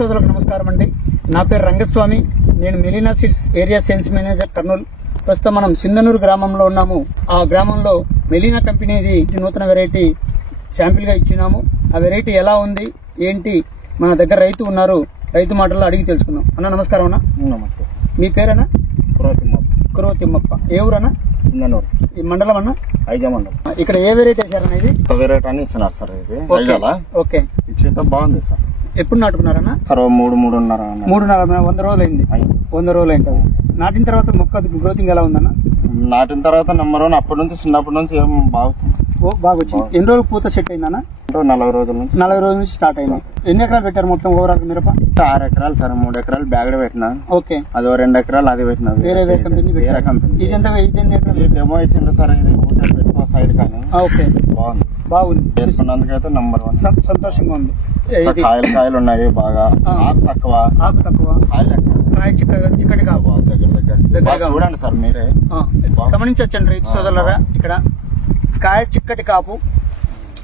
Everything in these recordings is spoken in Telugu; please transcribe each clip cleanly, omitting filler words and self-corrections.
సోదరులకు నమస్కారం అండి. నా పేరు రంగస్వామి. నేను Melina seeds area sales manager Kurnool. ప్రస్తుతం మనం సింధనూరు గ్రామంలో ఉన్నాము. ఆ గ్రామంలో మెలీనా కంపెనీది నూతన వెరైటీ శాంపిల్ గా ఇచ్చినాము. ఆ వెరైటీ ఎలా ఉంది ఏంటి మన దగ్గర రైతు ఉన్నారు, రైతు మాటల్లో అడిగి తెలుసుకుందాం. అన్న నమస్కారం. అన్న నమస్తే. మీ పేరన్నా? కురవ తిమ్మప్ప. ఏ ఊరన్నా? సింధనూరు. ఈ మండలం అన్న? ఐజా మండలం. ఇక్కడ ఏ వెరైటీ వేసారన్న? ఇది వెరైటీ అని ఇచ్చినారు సార్. ఇది ఓకే. ఇచ్చేట బాగుంది సార్. ఎప్పుడు నాటుకున్నారన్నా? సార్ 3-3.5 100 రోజులు అయింది. 100 రోజులు అయింది. నాటిన తర్వాత మొక్క గ్రోతింగ్ ఎలా ఉందన్న? నాటిన తర్వాత నెంబర్ 1 అప్పటి నుంచి చిన్నప్పటి నుంచి ఏం బాగుంది. బాగా వచ్చింది. ఎన్ని రోజులు పూత సెట్ అయిందన్న? 40 రోజుల నుంచి. 40 రోజుల నుంచి స్టార్ట్ అయింది. ఎన్ని ఎకరాలు పెట్టారు మొత్తం ఓవరాల్ మిరప? 6 ఎకరాలు సార్. 3 ఎకరాలు బ్యాగ్ పెట్టిన. ఓకే. అది 2 ఎకరాలు అది పెట్టిన. వేరే కంపెనీ. ఇది ఎంత డెమో ఇచ్చిండ్రు సార్. ఇది పెట్టుకో సైడ్ కానీ. ఓకే. బాగుంది. చేసుకున్నందుకైతే నెంబర్ 1 సంతోషంగా ఉంది. కాయలు ఉన్నాయి బాగా. ఆకు తక్కువ. కాయ చిక్కటి కాపు. దగ్గర చూడండి సార్ మీరే గమనించండి రైతు సోదరులారా. ఇక్కడ కాయ చిక్కటి కాపు,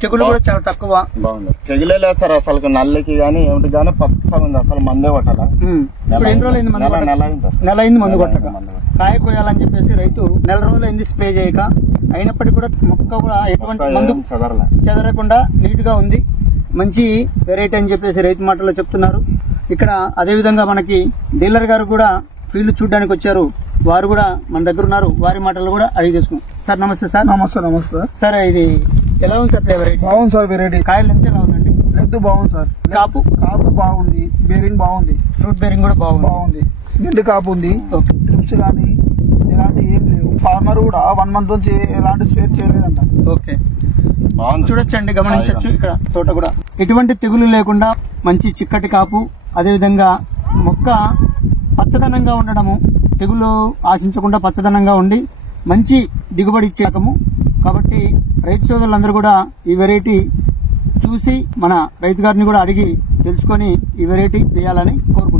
తెగులు కూడా చాలా తక్కువ. బాగుంది. తెగులే లేదు సార్ అసలు. నల్లికి గానీ ఏమిటి గానీ పచ్చగా ఉంది. అసలు మందే కొట్టాల. ఎన్ని రోజులు అయింది? నెల అయింది మందు కొట్టక. కాయ కోయాలని చెప్పేసి రైతు 4 రోజులు అయింది స్ప్రే చేయక. అయినప్పటికీ కూడా మొక్క కూడా ఎటువంటి మందు చెదరకుండా నీట్ గా ఉంది. మంచి వెరైటీ అని చెప్పేసి రైతు మాటల్లో చెప్తున్నారు. ఇక్కడ అదే విధంగా మనకి డీలర్ గారు కూడా ఫీల్డ్ చూడడానికి వచ్చారు. వారు కూడా మన దగ్గర ఉన్నారు. వారి మాటలు కూడా అడిగి తెలుసుకున్నాం. సార్ నమస్తే సార్. నమస్తే సార్. ఇది ఎలా ఉంది సార్ వెరైటీ? బాగుంది సార్ వెరైటీ. కాయలు ఎంత ఎలా ఉందండి? లెంత్ బాగుంది సార్. కాపు బాగుంది. బేరింగ్ బాగుంది. ఫ్రూట్ బేరింగ్ కూడా బాగుంది. నిండు కాపు ఉంది. ట్రిప్స్ కానీ ఎలాంటి ఏం లేవు. ఫార్మర్ కూడా 1 మంత్ నుంచి ఎలాంటి స్ప్రే చేయలేదంట. ఓకే. చూడొచ్చండి, గమనించవచ్చు. ఇక్కడ తోట కూడా ఎటువంటి తెగులు లేకుండా మంచి చిక్కటి కాపు, అదేవిధంగా మొక్క పచ్చదనంగా ఉండడము, తెగులు ఆశించకుండా పచ్చదనంగా ఉండి మంచి దిగుబడి ఇచ్చే రకము. కాబట్టి రైతు సోదరులందరూ కూడా ఈ వెరైటీ చూసి మన రైతు గారిని కూడా అడిగి తెలుసుకొని ఈ వెరైటీ వేయాలని కోరుకుంటున్నాను.